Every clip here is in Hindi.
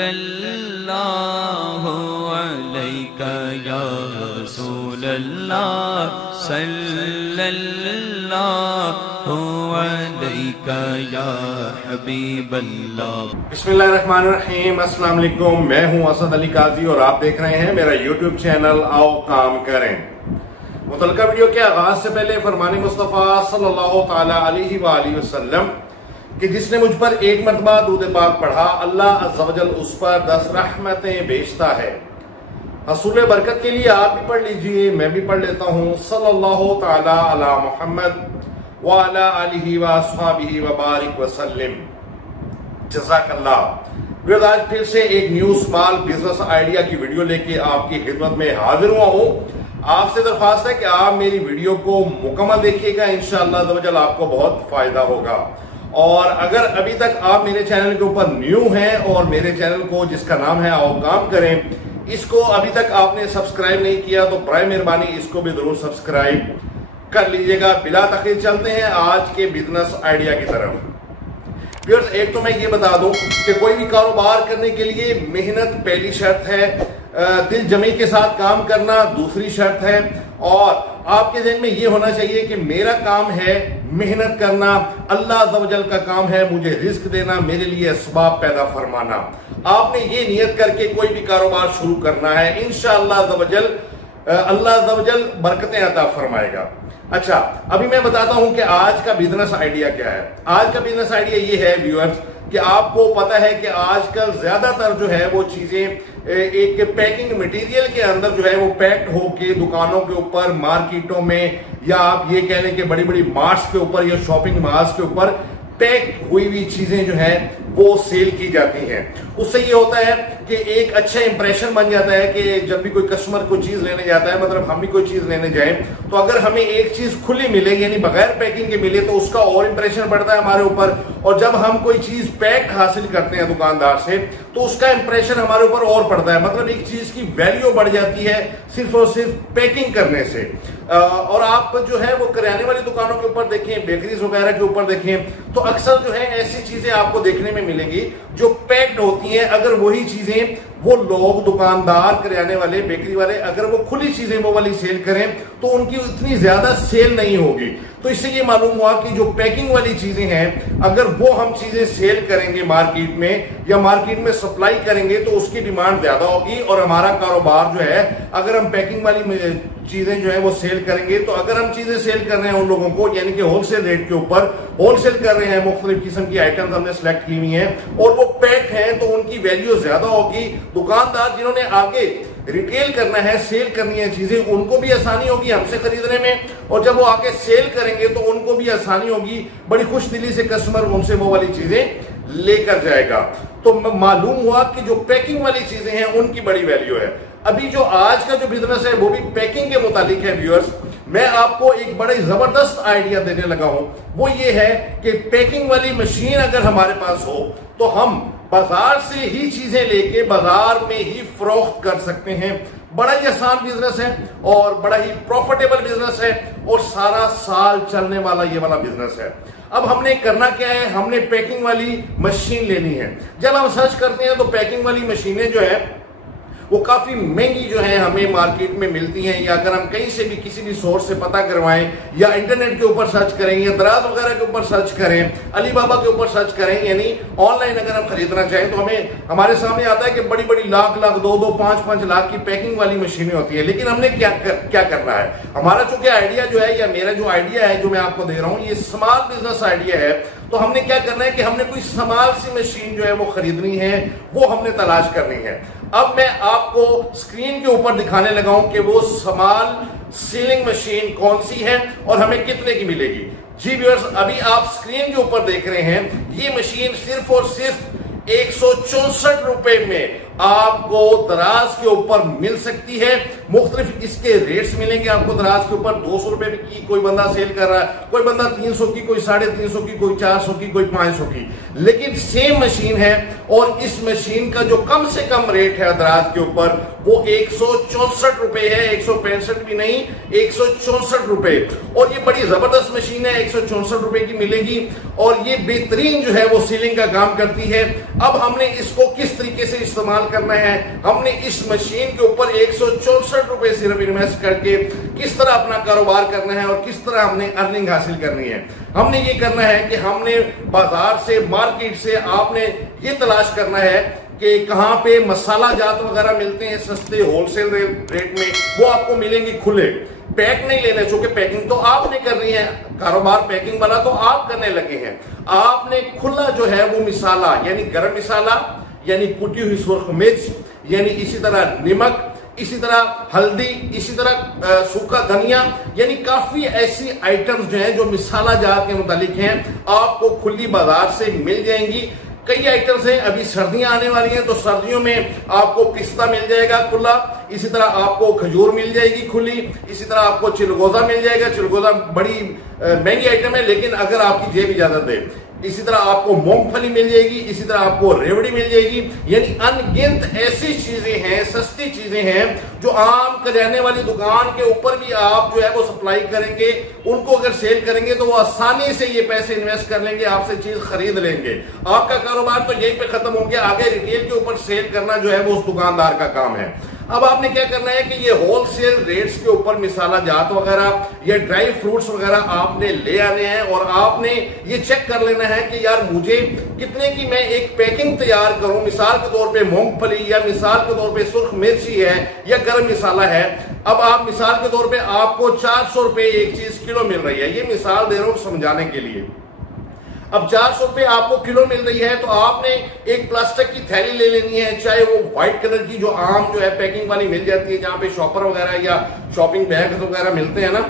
सल्लल्लाहु अलैका या रसूलल्लाह, सल्लल्लाहु अलैका या हबीबल्लाह। बिस्मिल्लाहिर्रहमानिर्रहीम। अस्सलाम वालेकुम। मैं हूं असद अली काजी और आप देख रहे हैं मेरा यूट्यूब चैनल आओ काम करें। मुतलका वीडियो के आगाज से पहले फरमान मुस्तफ़ा सल्लल्लाहु ताला अलैहि वसल्लम कि जिसने मुझ पर एक मरतबा दूध पाक पढ़ा, अल्लाह अज़्ज़ा वजल उस पर 10 रहमतें भेजता है। हसूल बरकत के लिए आप भी पढ़ लीजिए, मैं भी पढ़ लेता हूँ। सल्लल्लाहु ताला अला मुहम्मद व अला आलिहि व अस्हाबिहि व बारिक वसल्लम। जज़ाकल्लाह। आज फिर से एक न्यू स्मॉल बिजनेस आइडिया की वीडियो लेके आपकी खिदमत में हाजिर हुआ हूँ। आपसे दरख्वास्त है कि आप मेरी वीडियो को मुकम्मल देखिएगा, इंशाअल्लाह अज़्ज़ा वजल आपको बहुत फायदा होगा। और अगर अभी तक आप मेरे चैनल के ऊपर न्यू हैं और मेरे चैनल को जिसका नाम है आओ काम करें, इसको अभी तक आपने सब्सक्राइब नहीं किया तो बराए मेहरबानी इसको भी जरूर सब्सक्राइब कर लीजिएगा। बिला तखीर चलते हैं आज के बिजनेस आइडिया की तरफ। व्यूअर्स, एक तो मैं ये बता दूं कि कोई भी कारोबार करने के लिए मेहनत पहली शर्त है, दिल जमी के साथ काम करना दूसरी शर्त है, और आपके ज़हन में ये होना चाहिए कि मेरा काम है मेहनत करना, अल्लाह अज़्ज़ा वजल का काम है मुझे रिस्क देना, मेरे लिए असबाब पैदा फरमाना। आपने ये नियत करके कोई भी कारोबार शुरू करना है, इंशाअल्लाह अल्लाह अज़्ज़ा वजल बरकतें अता फरमाएगा। अच्छा, अभी मैं बताता हूं कि आज का बिजनेस आइडिया क्या है। आज का बिजनेस आइडिया ये है व्यूअर्स कि आपको पता है कि आजकल ज्यादातर जो है वो चीजें एक पैकिंग मटेरियल के अंदर जो है वो पैक्ड होके दुकानों के ऊपर, मार्केटों में, या आप ये कह लें कि बड़ी बड़ी मार्ट्स के ऊपर या शॉपिंग मॉल्स के ऊपर पैक हुई हुई चीजें जो है वो सेल की जाती हैं। उससे ये होता है कि एक अच्छा इंप्रेशन बन जाता है कि जब भी कोई कस्टमर कोई चीज लेने जाता है, मतलब हम भी कोई चीज लेने जाएं, तो अगर हमें एक चीज खुली मिले यानी बगैर पैकिंग के मिले तो उसका और इंप्रेशन बढ़ता है हमारे ऊपर, और जब हम कोई चीज पैक हासिल करते हैं दुकानदार से तो उसका इंप्रेशन हमारे ऊपर और पड़ता है। मतलब एक चीज की वैल्यू बढ़ जाती है सिर्फ और सिर्फ पैकिंग करने से। और आप जो है वो किराने वाली दुकानों के ऊपर देखें, बेकरीज वगैरह के ऊपर देखें, तो अक्सर जो है ऐसी चीजें आपको देखने में मिलेंगी जो पैक्ड होती हैं। अगर वही चीजें वो लोग दुकानदार, किराने वाले, बेकरी वाले अगर वो खुली चीजें वो वाली सेल करें तो उनकी उतनी ज्यादा सेल नहीं होगी। तो इससे ये मालूम हुआ कि जो पैकिंग वाली चीजें हैं अगर वो हम चीजें सेल करेंगे मार्केट में या मार्केट में सप्लाई करेंगे तो उसकी डिमांड ज्यादा होगी, और हमारा कारोबार जो है अगर हम पैकिंग वाली चीजें जो है वो सेल करेंगे, तो अगर हम चीजें सेल कर रहे हैं उन लोगों को यानी कि होलसेल रेट के ऊपर होलसेल कर रहे हैं, मुख्तलिफ किस्म की आइटम्स हमने सेलेक्ट की हुई हैं और वो पैक हैं, तो उनकी वैल्यू ज्यादा होगी। दुकानदार जिन्होंने आगे रिटेल करना है, सेल करनी है चीजें, उनको भी आसानी होगी हमसे खरीदने में, और जब वो आके सेल करेंगे तो उनको भी आसानी होगी, बड़ी खुश दिली से कस्टमर उनसे वो वाली चीजें लेकर जाएगा। तो मालूम हुआ कि जो पैकिंग वाली चीजें हैं उनकी बड़ी वैल्यू है। अभी जो आज का जो बिजनेस है वो भी पैकिंग के मुतालिक है व्यूअर्स। मैं आपको एक बड़ा जबरदस्त आइडिया देने लगा हूं, वो ये है कि पैकिंग वाली मशीन अगर हमारे पास हो तो हम बाजार से ही चीजें लेके बाजार में ही फरोख्त कर सकते हैं। बड़ा ही आसान बिजनेस है और बड़ा ही प्रॉफिटेबल बिजनेस है और सारा साल चलने वाला ये वाला बिजनेस है। अब हमने करना क्या है, हमने पैकिंग वाली मशीन लेनी है। जब हम सर्च करते हैं तो पैकिंग वाली मशीनें जो है वो काफी महंगी जो है हमें मार्केट में मिलती हैं, या अगर हम कहीं से भी किसी भी सोर्स से पता करवाएं या इंटरनेट के ऊपर सर्च करें या दराज वगैरह के ऊपर सर्च करें, अलीबाबा के ऊपर सर्च करें, यानी ऑनलाइन अगर हम खरीदना चाहें तो हमें हमारे सामने आता है कि बड़ी बड़ी लाख 2-5 लाख की पैकिंग वाली मशीनें होती है। लेकिन हमने क्या करना है, हमारा चूंकि आइडिया जो है या मेरा जो आइडिया है जो मैं आपको दे रहा हूं ये स्मॉल बिजनेस आइडिया है, तो हमने क्या करना है कि हमने कोई स्मॉल सी मशीन जो है वो खरीदनी है, वो हमने तलाश करनी है। अब मैं आपको स्क्रीन के ऊपर दिखाने लगा हूं कि वो स्मॉल सीलिंग मशीन कौन सी है और हमें कितने की मिलेगी। जी व्यूअर्स, अभी आप स्क्रीन के ऊपर देख रहे हैं ये मशीन सिर्फ और सिर्फ 164 रुपए में आपको दराज के ऊपर मिल सकती है। मुख्तलिफ इसके रेट्स मिलेंगे आपको दराज के ऊपर। 200 रुपए की कोई बंदा सेल कर रहा है, कोई बंदा 300 की, कोई 350 की, कोई 400 की, कोई 500 की, लेकिन सेम मशीन है। और इस मशीन का जो कम से कम रेट है दराज के ऊपर वो 164 रुपए है, 165 भी नहीं, 164 रुपए। और ये बड़ी जबरदस्त मशीन है, 164 रुपए की मिलेगी और ये बेहतरीन जो है वो सीलिंग का काम करती है। अब हमने इसको किस तरीके से इस्तेमाल करना है, हमने इस मशीन के ऊपर 164 रुपए सिर्फ इन्वेस्ट करके किस तरह अपना कारोबार करना है और किस तरह हमने अर्निंग हासिल करनी है। हमने ये करना है कि हमने बाजार से, मार्केट से आपने ये तलाश करना है कि कहां पे मसाला जात वगैरह मिलते हैं सस्ते होलसेल रेट में, वो आपको मिलेंगे खुले। पैक नहीं लेने, चूंकि पैकिंग तो आपने करनी है, कारोबार पैकिंग वाला तो आप करने लगे हैं। आपने खुला जो है वो मिसाला यानी गरम मिसाला, यानी कुटी हुई सुर्ख मिर्च, यानी इसी तरह नमक, इसी तरह हल्दी, इसी तरह सूखा धनिया, यानी काफी ऐसी आइटम्स जो हैं जो मिसाला जात के मुतालिक हैं आपको खुली बाजार से मिल जाएंगी। कई आइटम्स हैं, अभी सर्दियां आने वाली हैं तो सर्दियों में आपको पिस्ता मिल जाएगा खुला, इसी तरह आपको खजूर मिल जाएगी खुली, इसी तरह आपको चिलगोजा मिल जाएगा। चिलगोजा बड़ी महंगी आइटम है लेकिन अगर आपकी जेब इजाजत दे। इसी तरह आपको मूंगफली मिल जाएगी, इसी तरह आपको रेवड़ी मिल जाएगी। यानी अनगिनत ऐसी चीजें हैं, सस्ती चीजें हैं जो आम किराने वाली दुकान के ऊपर भी आप जो है वो सप्लाई करेंगे, उनको अगर सेल करेंगे तो वो आसानी से ये पैसे इन्वेस्ट कर लेंगे, आपसे चीज खरीद लेंगे। आपका कारोबार तो यहीं पे खत्म हो गया, आगे रिटेल के ऊपर सेल करना जो है वो उस दुकानदार का काम है। अब आपने क्या करना है कि ये होलसेल रेट्स के ऊपर मिसाला जात वगैरह या ड्राई फ्रूट्स वगैरह आपने ले आने हैं और आपने ये चेक कर लेना है कि यार मुझे कितने की मैं एक पैकिंग तैयार करूं। मिसाल के तौर पे मूंगफली या मिसाल के तौर पे सुर्ख मिर्ची है या गरम मिसाला है। अब आप मिसाल के तौर पे आपको 400 रुपए एक चीज किलो मिल रही है, ये मिसाल दे रहा हूं समझाने के लिए। अब 400 रुपए आपको किलो मिल रही है तो आपने एक प्लास्टिक की थैली ले लेनी है, चाहे वो व्हाइट कलर की जो आम जो है पैकिंग वाली मिल जाती है, जहां पे शॉपर वगैरह या शॉपिंग बैग वगैरह मिलते हैं ना,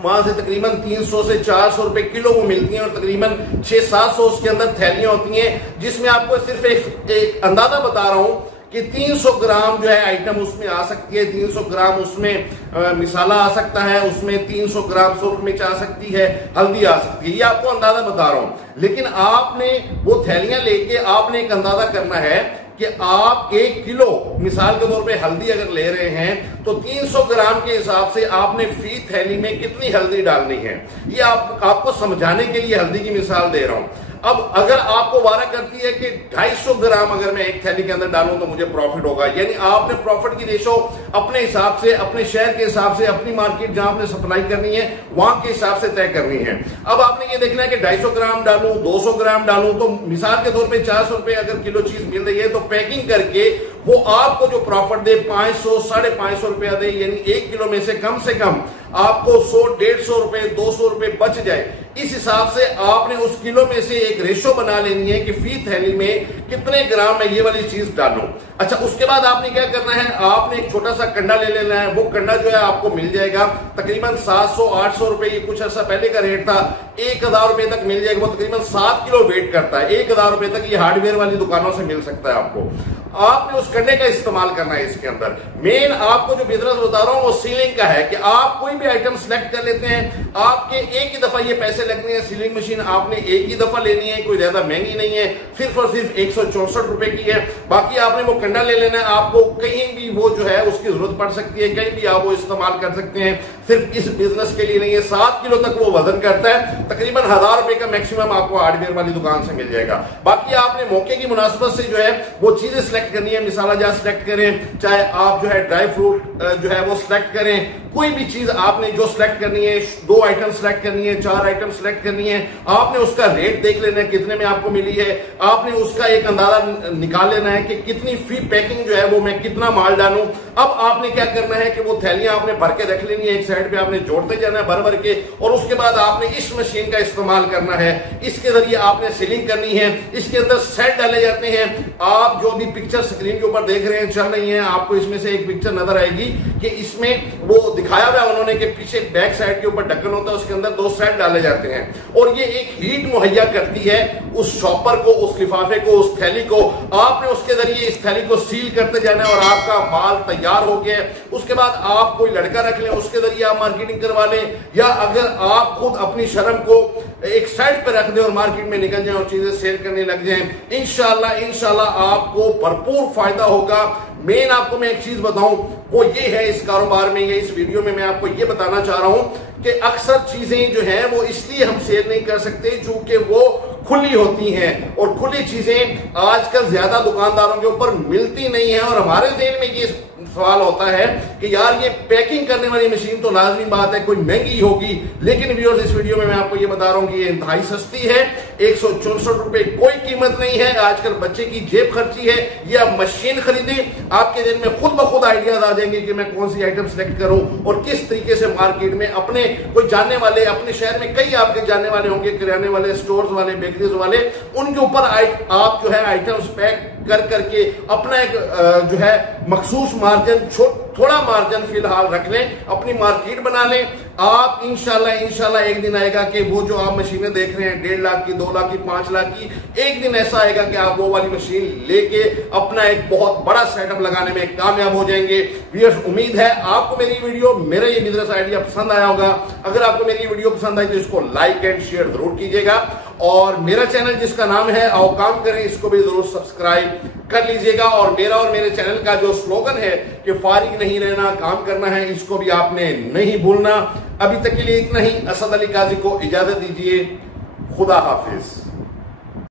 वहां से तकरीबन 300 से 400 रुपए किलो वो मिलती हैं और तकरीबन 600-700 उसके अंदर थैलियां होती हैं, जिसमें आपको सिर्फ एक अंदाजा बता रहा हूं कि 300 ग्राम जो है आइटम उसमें आ सकती है, 300 ग्राम उसमें मिसाला आ सकता है, उसमें 300 ग्राम सुर्ख मिर्च आ सकती है, हल्दी आ सकती है, ये आपको अंदाजा बता रहा हूं। लेकिन आपने वो थैलियां लेके आपने एक अंदाजा करना है कि आप 1 किलो मिसाल के तौर पे हल्दी अगर ले रहे हैं तो 300 ग्राम के हिसाब से आपने फी थैली में कितनी हल्दी डालनी है। ये आपको समझाने के लिए हल्दी की मिसाल दे रहा हूं। अब अगर आपको वारा करती है कि 250 ग्राम अगर मैं एक थैली के अंदर डालूं तो मुझे प्रॉफिट होगा, यानी आपने प्रॉफिट की रेशो अपने हिसाब से, अपने शहर के हिसाब से, अपनी मार्केट जहां आपने सप्लाई करनी है वहां के हिसाब से तय करनी है। अब आपने ये देखना है कि 250 ग्राम डालूं, 200 ग्राम डालूं, तो मिसाल के तौर पे 400 रुपए अगर किलो चीज मिल रही है तो पैकिंग करके वो आपको जो प्रॉफिट दे 500, 550 रुपया दे, यानी 1 किलो में से कम आपको 100-150 रुपए, 200 रुपए बच जाए। इस हिसाब से आपने उस किलो में से एक रेशो बना लेनी है कि फी थैली में कितने ग्राम मैं ये वाली चीज डालूं। अच्छा, उसके बाद आपने क्या करना है, आपने एक छोटा सा कंडा ले लेना है। वो कंडा जो है आपको मिल जाएगा तकरीबन 700-800 रुपए, ये कुछ ऐसा पहले का रेट था, 1000 रुपए तक मिल जाएगा। वो तकरीबन 7 किलो वेट करता है, 1000 रुपए तक ये हार्डवेयर वाली दुकानों से मिल सकता है आपको। आपने उस कंडे का इस्तेमाल करना है इसके अंदर। मेन आपको जो बिजनेस बता रहा हूं वो सीलिंग का है कि आप कोई भी आइटम सिलेक्ट कर लेते हैं, आपके एक ही दफा ये पैसे लगने हैं। सीलिंग मशीन आपने एक ही दफा लेनी है, कोई ज्यादा महंगी नहीं है, सिर्फ और सिर्फ 164 रुपए की है। बाकी आपने वो कंडा ले लेना है, आपको कहीं भी वो जो है उसकी जरूरत पड़ सकती है, कहीं भी आप वो इस्तेमाल कर सकते हैं, सिर्फ इस बिजनेस के लिए नहीं है। 7 किलो तक वो वजन करता है, तकरीबन 1000 रुपए का मैक्सिमम आपको हार्डवेयर वाली दुकान से मिल जाएगा। बाकी आपने मौके की मुनासिबत से जो है वो चीजें सिलेक्ट करनी है, मिसाला जा सिलेक्ट करें, चाहे आप जो है ड्राई फ्रूट जो है वो सिलेक्ट करें, कोई भी चीज आपने जो सिलेक्ट करनी है, 2 आइटम सिलेक्ट करनी है, 4 आइटम सिलेक्ट करनी है, आपने उसका रेट देख लेना है कितने में आपको मिली है, आपने उसका एक अंदाजा निकाल लेना है कि कितनी फी पैकिंग जो है वो मैं कितना माल डालूं। अब आपने क्या करना है कि वो थैलियां आपने भर के रख लेनी है, एक साइड पे आपने जोड़ते जाना है भर के, और उसके बाद आपने इस मशीन का इस्तेमाल करना है। इसके जरिए आपने सीलिंग करनी है, इसके अंदर सेट डाले जाते हैं। आप जो भी पिक्चर स्क्रीन के ऊपर देख रहे हैं, चल रही है, आपको इसमें से एक पिक्चर नजर आएगी कि इसमें वो दिखाया हुआ है उन्होंने कि पीछे बैक साइड के ऊपर ढक्कन होता है, उसके अंदर 2 सेट डाले जाते जाते हैं, और ये एक हीट मुहैया करती है उस शॉपर को, उस लिफाफे को, उस थैली को। आपने उसके जरिए इस थैली को सील करते जाना है और आपका माल तैयार हो गया। उसके बाद आप कोई लड़का रख लें, उसके जरिए आप मार्केटिंग करवा लें, या अगर आप खुद अपनी शर्म को एक साइड पे रख दें और मार्केट में निकल जाएं और चीजें सेल करने लग जाएं, इंशाल्लाह आपको भरपूर फायदा होगा। मेन आपको मैं एक चीज बताऊं, वो ये है इस कारोबार में, ये इस वीडियो में मैं आपको ये बताना चाह रहा हूं कि अक्सर चीजें जो हैं वो इसलिए हम सेल नहीं कर सकते क्योंकि वो खुली होती हैं, और खुली चीजें आजकल ज्यादा दुकानदारों के ऊपर मिलती नहीं है। और हमारे ज़हन में ये सवाल होता है कि यार ये पैकिंग करने वाली मशीन तो लाजमी बात है कोई महंगी होगी, लेकिन व्यूअर्स इस वीडियो में मैं आपको ये बता रहा हूं कि ये इंतहाई सस्ती है। 164 रुपए कोई कीमत नहीं है। आजकल बच्चे की जेब खर्ची है, ये आप मशीन खरीदें, आपके दिन में खुद ब खुद आइडियाज आ जाएंगे कि मैं कौन सी आइटम सेलेक्ट करूं और किस तरीके से मार्केट में अपने कोई जानने वाले, अपने शहर में कई आपके जानने वाले होंगे, किराने वाले, स्टोर्स वाले, बेकरीज वाले, उनके ऊपर आप जो है आइटम्स पैक कर करके अपना एक जो है मखसूस मार्जिन, थोड़ा मार्जिन फिलहाल रख लें, अपनी मार्केट बना लें। आप इंशाल्लाह एक दिन आएगा कि वो जो आप मशीनें देख रहे हैं 1.5 लाख की, 2 लाख की, 5 लाख की, एक दिन ऐसा आएगा कि आप वो वाली मशीन लेके अपना एक बहुत बड़ा सेटअप लगाने में कामयाब हो जाएंगे। व्यूअर्स, उम्मीद है आपको मेरी वीडियो, मेरा ये बिजनेस आइडिया पसंद आया होगा। अगर आपको मेरी वीडियो पसंद आई तो इसको लाइक एंड शेयर जरूर कीजिएगा, और मेरा चैनल जिसका नाम है आओ काम करें, इसको भी जरूर सब्सक्राइब कर लीजिएगा। और मेरा और मेरे चैनल का जो स्लोगन है कि फारिग नहीं रहना, काम करना है, इसको भी आपने नहीं भूलना। अभी तक के लिए इतना ही। असद अली काजी को इजाजत दीजिए। खुदा हाफिज।